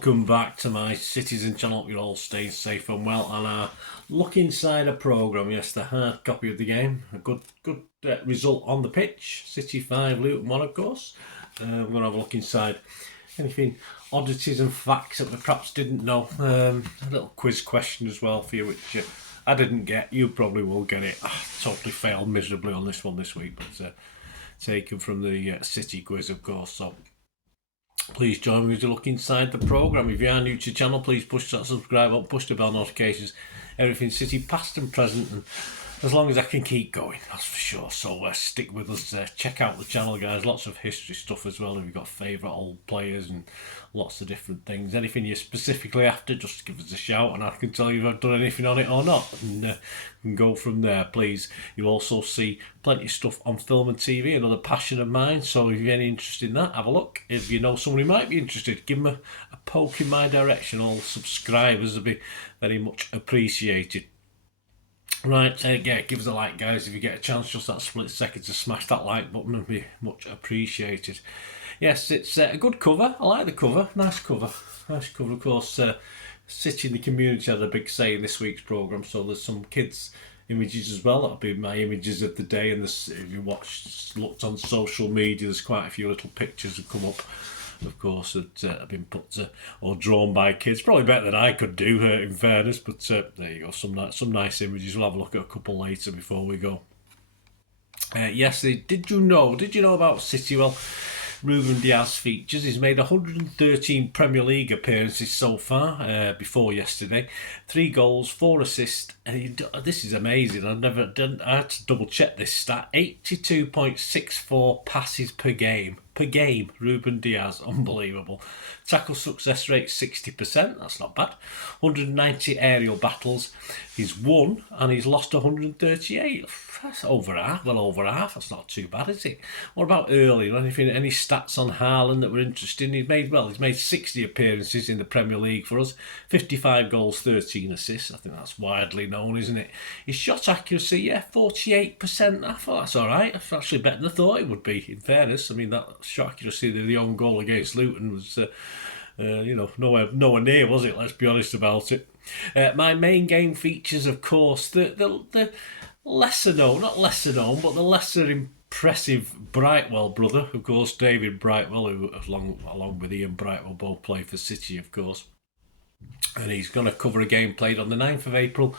welcome back to my Citizen channel. Hope you're all staying safe and well. And our look inside a programme. Yes, the hard copy of the game. A good result on the pitch. City 5, Luton 1, of course. We're going to have a look inside. Anything, oddities and facts that we perhaps didn't know. A little quiz question as well for you, which I didn't get. You probably will get it. I totally failed miserably on this one this week, but taken from the City quiz, of course. So please join me as you look inside the programme. If you are new to the channel, please push that subscribe button, push the bell notifications, everything City past and present, and as long as I can keep going, that's for sure. So stick with us, check out the channel, guys. Lots of history stuff as well. If you've got favourite old players and lots of different things, anything you're specifically after, just give us a shout and I can tell you if I've done anything on it or not, and we can go from there. Please, you'll also see plenty of stuff on film and TV, another passion of mine. So if you're any interested in that, have a look. If you know someone who might be interested, give them a poke in my direction. All subscribers will be very much appreciated. Right, yeah, give us a like, guys. If you get a chance, just that split second to smash that like button would be much appreciated. Yes, it's a good cover. I like the cover. Nice cover. Nice cover, of course. City in the community had a big say in this week's programme, so there's some kids' images as well. That'll be my images of the day, and if you looked on social media, there's quite a few little pictures that come up, of course, that have been put or drawn by kids. Probably better than I could do, in fairness, but there you go, some nice images. We'll have a look at a couple later before we go. Yes, did you know about City? Well, Ruben Dias features. He's made 113 Premier League appearances so far, before yesterday. 3 goals, 4 assists, and this is amazing. I had to double check this stat. 82.64 passes per game. Ruben Dias, unbelievable. Tackle success rate 60%, that's not bad. 190 aerial battles. He's won and he's lost 138. That's over half. Well, over half. That's not too bad, is it? What about early? Any stats on Haaland that were interesting? He's made 60 appearances in the Premier League for us. 55 goals, 13 assists. I think that's widely known, isn't it? His shot accuracy, 48%. I thought that's all right. That's actually better than I thought it would be, in fairness. I mean, that shot accuracy, the own goal against Luton was, nowhere near, was it? Let's be honest about it. My main game features, of course, the lesser known, but the lesser impressive Brightwell brother, of course, David Brightwell, who along with Ian Brightwell both play for City, of course. And he's going to cover a game played on the 9th of April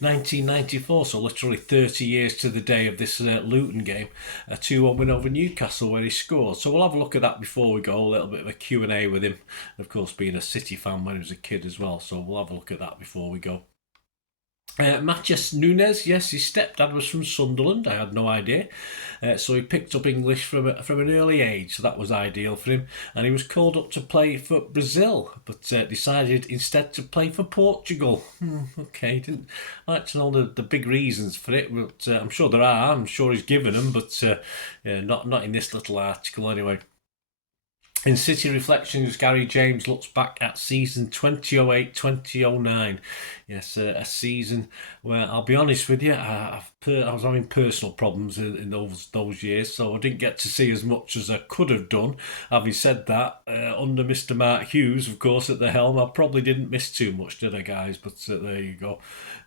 1994, so literally 30 years to the day of this Luton game, a 2-1 win over Newcastle where he scored. So we'll have a look at that before we go, a little bit of a Q&A with him, of course being a City fan when he was a kid as well, so we'll have a look at that before we go. Matheus Nunes, yes, his stepdad was from Sunderland. I had no idea. So he picked up English from an early age, so that was ideal for him. And he was called up to play for Brazil, but decided instead to play for Portugal. Okay, didn't like to know the big reasons for it, but I'm sure there are. I'm sure he's given them, but not in this little article anyway. In City Reflections, Gary James looks back at season 2008-2009. Yes, a season where, I'll be honest with you, I was having personal problems in those years, so I didn't get to see as much as I could have done. Having said that, under Mr. Marc Hughes, of course, at the helm, I probably didn't miss too much, did I, guys? But there you go.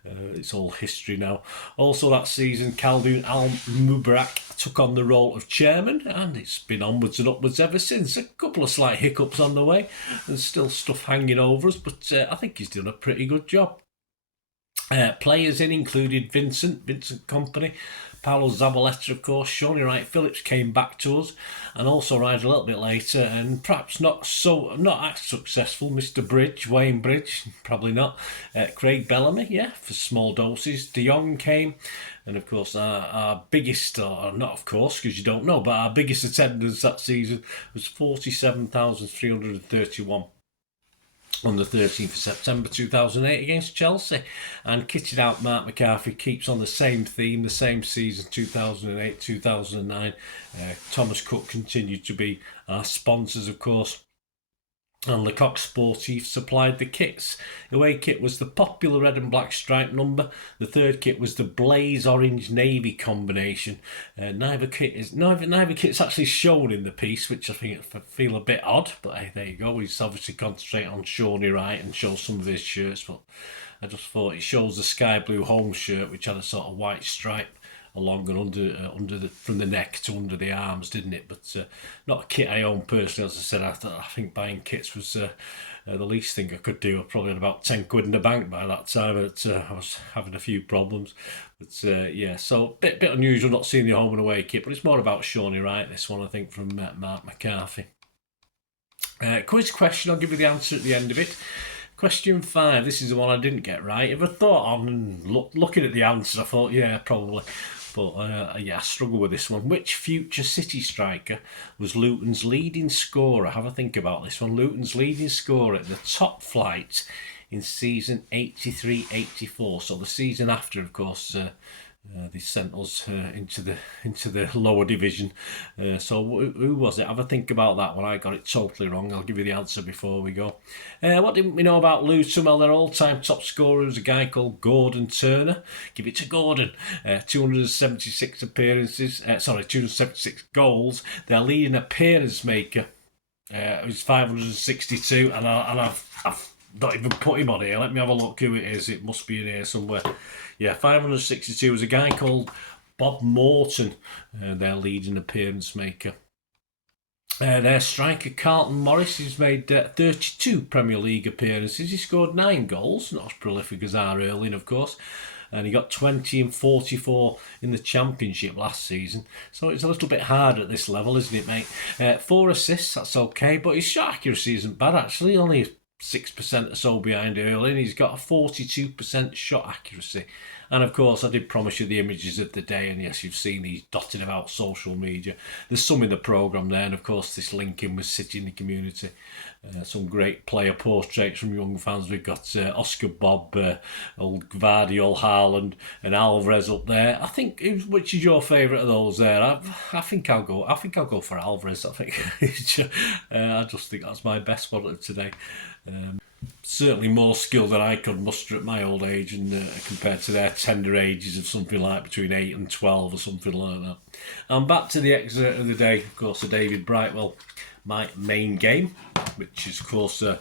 It's all history now. Also that season, Khaldoon Al-Mubarak took on the role of chairman, and it's been onwards and upwards ever since. A couple of slight hiccups on the way, and still stuff hanging over us, but I think he's done a pretty good job. Players in included Vincent Kompany, Paulo Zabaleta, of course, Shawnee Wright-Phillips came back to us, and also arrived a little bit later, and perhaps not as successful, Mr. Bridge, Wayne Bridge, probably not. Craig Bellamy, for small doses. De Jong came, and of course our biggest, or not of course, because you don't know, but our biggest attendance that season was 47,331. On the 13th of September 2008 against Chelsea, and kitted out Mark McCarthy keeps on the same theme, the same season 2008-2009. Thomas Cook continued to be our sponsors, of course. and Lecoq Sportif supplied the kits. The away kit was the popular red and black stripe number. The third kit was the blaze orange navy combination. Neither kit's actually shown in the piece, which I feel a bit odd. But hey, there you go. He's obviously concentrating on Shawnee Wright and show some of his shirts. But I just thought it shows the sky blue home shirt, which had a sort of white stripe along and from the neck to under the arms, didn't it? But not a kit I own personally. As I said, I think buying kits was the least thing I could do. I probably had about 10 quid in the bank by that time. I was having a few problems. But yeah, so bit unusual not seeing the home and away kit, but it's more about Shawnee Wright, this one, I think, from Marc McCarthy. Quiz question, I'll give you the answer at the end of it. Question 5, this is the one I didn't get right. If I thought on and looking at the answers, I thought, yeah, probably. But yeah, I struggle with this one. Which future City striker was Luton's leading scorer? Have a think about this one. Luton's leading scorer at the top flight in season 83-84. So the season after, of course, they sent us into the lower division. So who was it? Have a think about that one. I got it totally wrong. I'll give you the answer before we go. What didn't we know about Luton? Well, their all-time top scorer was a guy called Gordon Turner. Give it to Gordon. 276 appearances. 276 goals. Their leading appearance maker was 562, and I've not even put him on here. Let me have a look who it is. It must be in here somewhere. Yeah, 562 was a guy called Bob Morton, their leading appearance maker. Their striker Carlton Morris has made 32 Premier League appearances. He scored 9 goals, not as prolific as our Erling, of course. And he got 20 and 44 in the Championship last season. So it's a little bit hard at this level, isn't it, mate? 4 assists, that's okay. But his shot accuracy isn't bad, actually. Only 6% or so behind Erling. He's got a 42% shot accuracy. And of course, I did promise you the images of the day, and yes, you've seen these dotted about social media. There's some in the programme there, and of course, this linking with City in the community. Some great player portraits from young fans. We've got Oscar Bob, old Gvardiol, Haaland, and Alvarez up there. I think, which is your favourite of those there? I think I'll go for Alvarez. I just think that's my spot of today. Certainly more skill than I could muster at my old age, and compared to their tender ages of something like between 8 and 12 or something like that. And back to the excerpt of the day, of course, the David Brightwell main game, which is, of course, a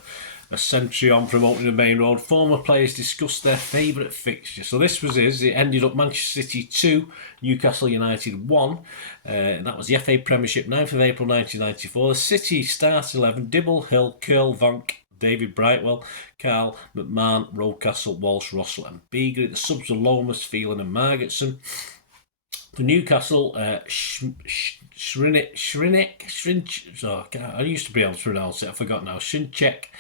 century on from opening the main road. Former players discussed their favourite fixture. So this was his. It ended up Manchester City 2, Newcastle United 1. That was the FA Premiership, 9th of April 1994. The City start 11, Dibble, Hill, Curl, Vonk, David Brightwell, Carl, McMahon, Rocastle, Walsh, Russell and Beagley. The subs were Lomas, Phelan and Margetson. For Newcastle, Shrinek, I used to be able to pronounce it, I forgot now. Shinchek,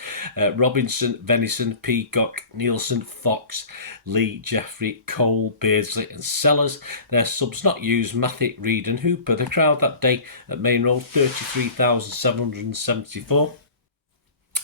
Robinson, Venison, Peacock, Nielsen, Fox, Lee, Jeffrey, Cole, Beardsley and Sellers. Their subs not used, Mathick, Reed and Hooper. The crowd that day at Main Road, 33,774.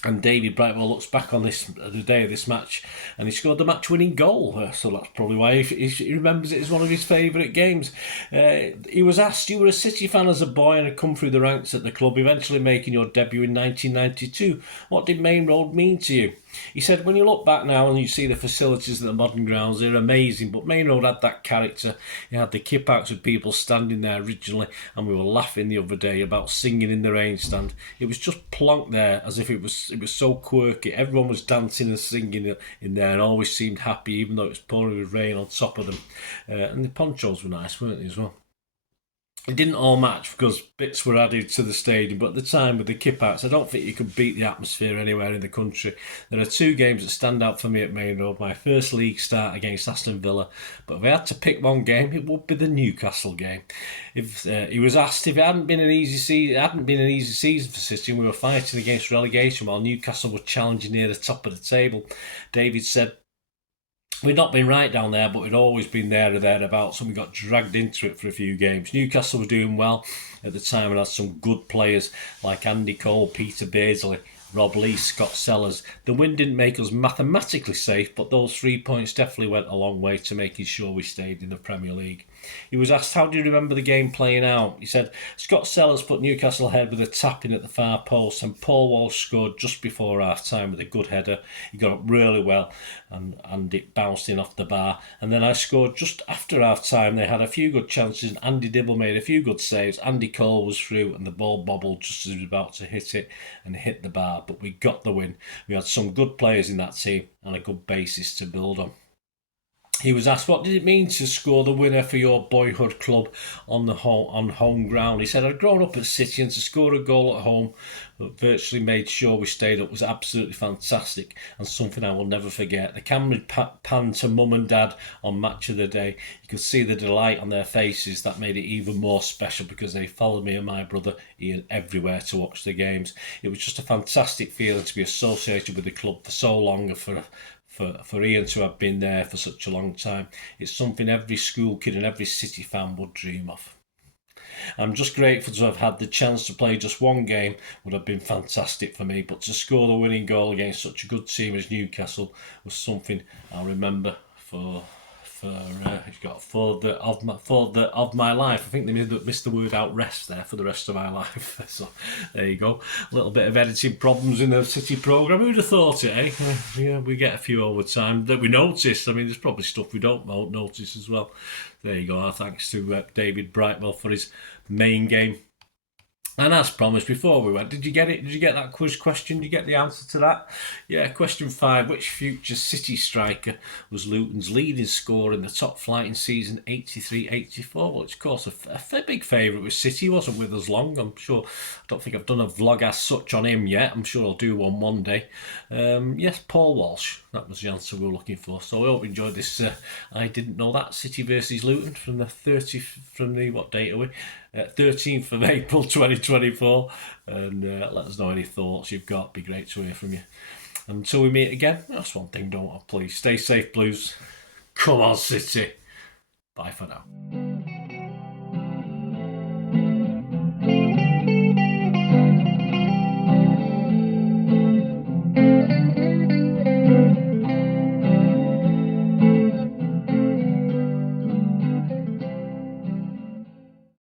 And David Brightwell looks back on the day of this match, and he scored the match-winning goal. So that's probably why he remembers it as one of his favourite games. He was asked, you were a City fan as a boy and had come through the ranks at the club, eventually making your debut in 1992. What did Main Road mean to you? He said, when you look back now and you see the facilities at the modern grounds, they're amazing, but Main Road had that character. It had the Kippax with people standing there originally, and we were laughing the other day about singing in the rain stand. It was just plonked there as if it was so quirky. Everyone was dancing and singing in there and always seemed happy, even though it was pouring with rain on top of them. And the ponchos were nice, weren't they, as well? It didn't all match because bits were added to the stadium, but at the time with the Kippax, I don't think you could beat the atmosphere anywhere in the country. There are 2 games that stand out for me at Main Road. My first league start against Aston Villa, but if I had to pick one game, it would be the Newcastle game. If he was asked if it hadn't been an easy season for City and we were fighting against relegation while Newcastle were challenging near the top of the table, David said, we'd not been right down there, but we'd always been there or thereabouts, and we got dragged into it for a few games. Newcastle were doing well at the time and had some good players like Andy Cole, Peter Beardsley, Rob Lee, Scott Sellers. The win didn't make us mathematically safe, but those 3 points definitely went a long way to making sure we stayed in the Premier League. He was asked, how do you remember the game playing out? He said, Scott Sellers put Newcastle ahead with a tap-in at the far post, and Paul Walsh scored just before half-time with a good header. He got up really well, and it bounced in off the bar. And then I scored just after half-time. They had a few good chances, and Andy Dibble made a few good saves. Andy Cole was through, and the ball bobbled just as he was about to hit it, and hit the bar. But we got the win. We had some good players in that team, and a good basis to build on. He was asked, what did it mean to score the winner for your boyhood club on home ground? He said, I'd grown up at City, and to score a goal at home that virtually made sure we stayed up was absolutely fantastic and something I will never forget. The camera panned to mum and dad on Match of the Day. You could see the delight on their faces. That made it even more special because they followed me and my brother Ian everywhere to watch the games. It was just a fantastic feeling to be associated with the club for so long, and for Ian to have been there for such a long time. It's something every school kid and every City fan would dream of. I'm just grateful to have had the chance to play just one game. Would have been fantastic for me, but to score the winning goal against such a good team as Newcastle was something I'll remember for of my life. I think they missed the word out rest there, for the rest of my life. So there you go. A little bit of editing problems in the City programme. Who'd have thought it, eh? Yeah, we get a few over time that we notice. I mean, there's probably stuff we don't notice as well. There you go. Our thanks to David Brightwell for his main game. And as promised before we went, did you get it? Did you get that quiz question? Did you get the answer to that? Yeah, question 5. Which future City striker was Luton's leading scorer in the top flight in season 83-84? Well, it's of course a big favourite with City. He wasn't with us long, I'm sure. I don't think I've done a vlog as such on him yet. I'm sure I'll do one day. Yes, Paul Walsh. That was the answer we were looking for. So I hope you enjoyed this. I didn't know that. City versus Luton from the what date are we? 13th of April 2024, and let us know any thoughts you've got. Be great to hear from you. Until we meet again, that's one thing, don't I? Please stay safe, Blues. Come on, City. Bye for now.